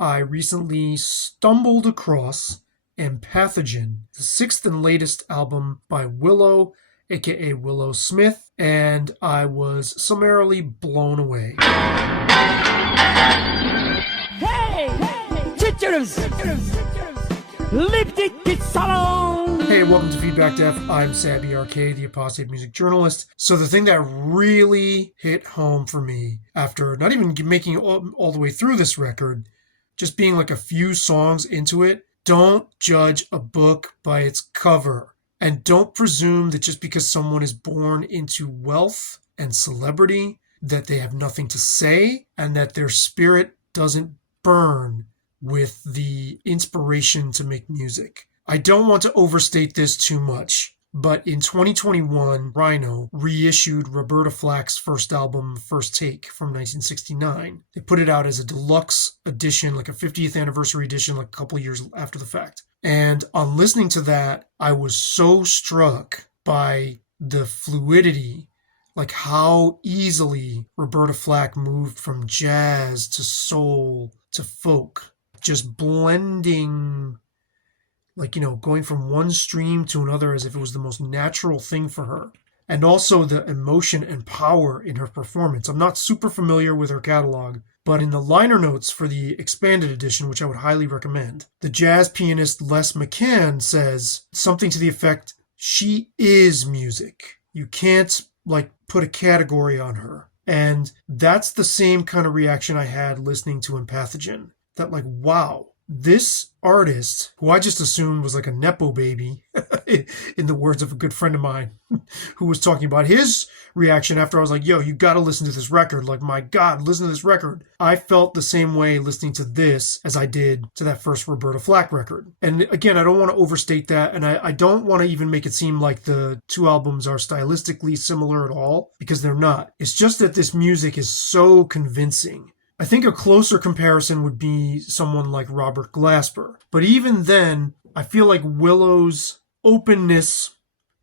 I recently stumbled across Empathogen, the sixth and latest album by Willow, aka Willow Smith, and I was summarily blown away. Hey! Shatters! Lipstick salon! Hey, welcome to FeedbackDef. I'm Saby Reyes, the apostate music journalist. So the thing that really hit home for me after not even making it all the way through this record, just being like a few songs into it, don't judge a book by its cover. And don't presume that just because someone is born into wealth and celebrity, that they have nothing to say and that their spirit doesn't burn with the inspiration to make music. I don't want to overstate this too much, but in 2021, Rhino reissued Roberta Flack's first album, First Take, from 1969. They put it out as a deluxe edition, like a 50th anniversary edition, like a couple years after the fact. And on listening to that, I was so struck by the fluidity, like how easily Roberta Flack moved from jazz to soul to folk, just blending, like, going from one stream to another as if it was the most natural thing for her. And also the emotion and power in her performance. I'm not super familiar with her catalog, but in the liner notes for the expanded edition, which I would highly recommend, the jazz pianist Les McCann says something to the effect, she is music. You can't, put a category on her. And that's the same kind of reaction I had listening to Empathogen. That wow, this artist, who I just assumed was like a Nepo baby, in the words of a good friend of mine, who was talking about his reaction after I was like, yo, you gotta listen to this record. Like, my God, listen to this record. I felt the same way listening to this as I did to that first Roberta Flack record. And again, I don't want to overstate that, and I don't want to even make it seem like the two albums are stylistically similar at all, because they're not. It's just that this music is so convincing. I think a closer comparison would be someone like Robert Glasper. But even then, I feel like Willow's openness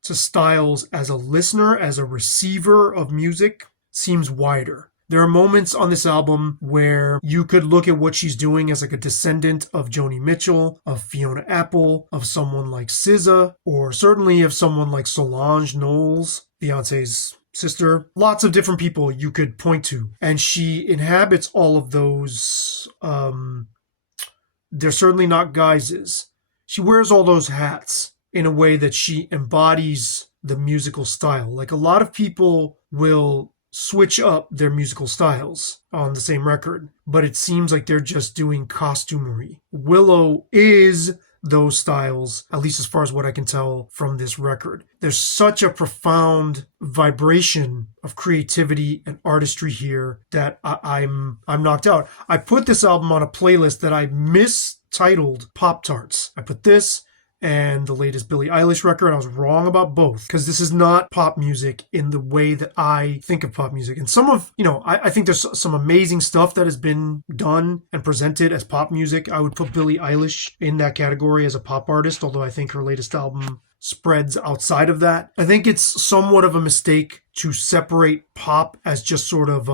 to styles as a listener, as a receiver of music, seems wider. There are moments on this album where you could look at what she's doing as like a descendant of Joni Mitchell, of Fiona Apple, of someone like SZA, or certainly of someone like Solange Knowles, Beyonce's sister. Lots of different people you could point to. And she inhabits all of those, they're certainly not guises. She wears all those hats in a way that she embodies the musical style. Like a lot of people will switch up their musical styles on the same record, but it seems like they're just doing costumery. Willow is those styles, at least as far as what I can tell from this record. There's such a profound vibration of creativity and artistry here that I'm knocked out. I put this album on a playlist that I mistitled Pop-Tarts. I put this and the latest Billie Eilish record. I was wrong about both because this is not pop music in the way that I think of pop music. And some of, I think there's some amazing stuff that has been done and presented as pop music. I would put Billie Eilish in that category as a pop artist, although I think her latest album spreads outside of that. I think it's somewhat of a mistake to separate pop as just sort of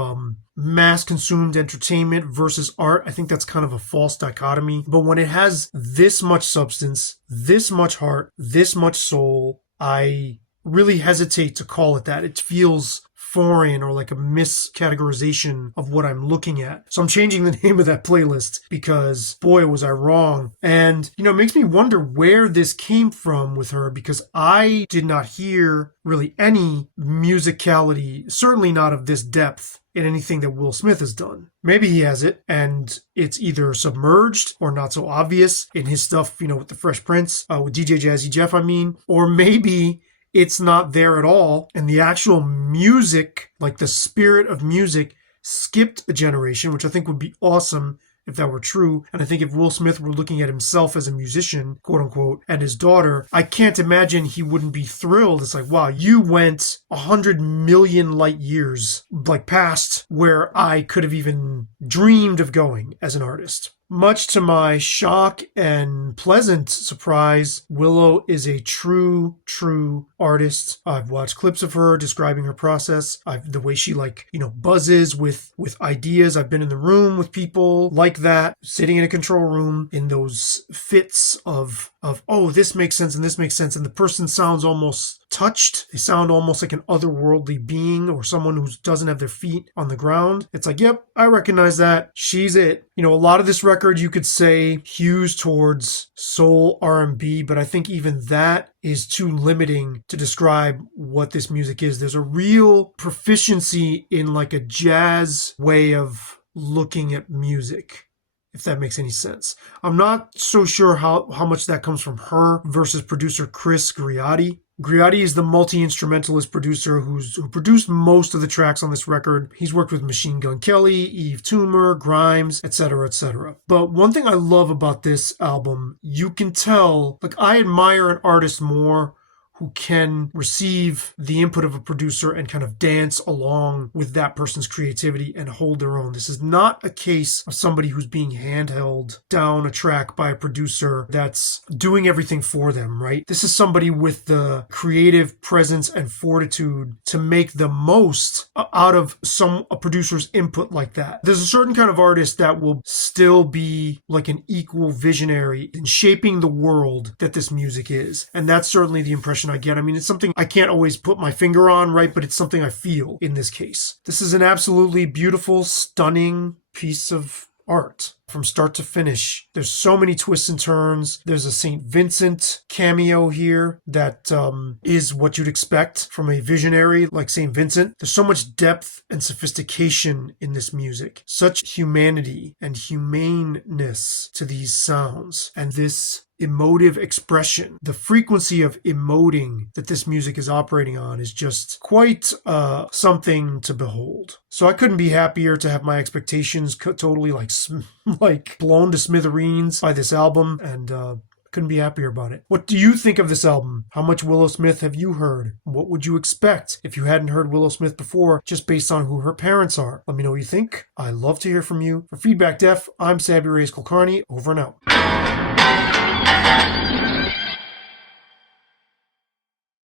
mass-consumed entertainment versus art. I think that's kind of a false dichotomy. But when it has this much substance, this much heart, this much soul, I really hesitate to call it that. It feels foreign or like a miscategorization of what I'm looking at. So I'm changing the name of that playlist because, boy, was I wrong. And, it makes me wonder where this came from with her, because I did not hear really any musicality, certainly not of this depth, in anything that Will Smith has done. Maybe he has it, and it's either submerged or not so obvious in his stuff, with the Fresh Prince, with DJ Jazzy Jeff, or maybe it's not there at all, and the actual music, like the spirit of music, skipped a generation, which I think would be awesome if that were true. And I think if Will Smith were looking at himself as a musician, quote unquote, and his daughter, I can't imagine he wouldn't be thrilled. It's like, wow, you went 100 million light years, past where I could have even dreamed of going as an artist. Much to my shock and pleasant surprise, Willow is a true artist. I've watched clips of her describing her process. The way she buzzes with ideas. I've been in the room with people like that, sitting in a control room in those fits of oh, this makes sense and this makes sense, and the person sounds almost touched. They sound almost like an otherworldly being or someone who doesn't have their feet on the ground. It's like, yep, I recognize that. She's it. A lot of this record you could say hews towards soul R&B, but I think even that is too limiting to describe what this music is. There's a real proficiency in like a jazz way of looking at music, if that makes any sense. I'm not so sure how much that comes from her versus producer Chris Greatti. Greatti is the multi-instrumentalist producer who produced most of the tracks on this record. He's worked with Machine Gun Kelly, Eve Toomer, Grimes, etc., etc. But one thing I love about this album, you can tell, I admire an artist more who can receive the input of a producer and kind of dance along with that person's creativity and hold their own. This is not a case of somebody who's being handheld down a track by a producer that's doing everything for them, right? This is somebody with the creative presence and fortitude to make the most out of a producer's input like that. There's a certain kind of artist that will still be like an equal visionary in shaping the world that this music is. And that's certainly the impression I get. I mean, it's something I can't always put my finger on, right? But it's something I feel in this case. This is an absolutely beautiful, stunning piece of art from start to finish. There's so many twists and turns. There's a St. Vincent cameo here that is what you'd expect from a visionary like St. Vincent. There's so much depth and sophistication in this music. Such humanity and humaneness to these sounds. And this emotive expression, the frequency of emoting that this music is operating on is just quite something to behold. So I couldn't be happier to have my expectations totally like blown to smithereens by this album, and couldn't be happier about it. What do you think of this album? How much Willow Smith have you heard? What would you expect if you hadn't heard Willow Smith before, just based on who her parents are? Let me know what you think. I love to hear from you. For Feedback Def, I'm Saby Reyes-Kulkarni. Over and out.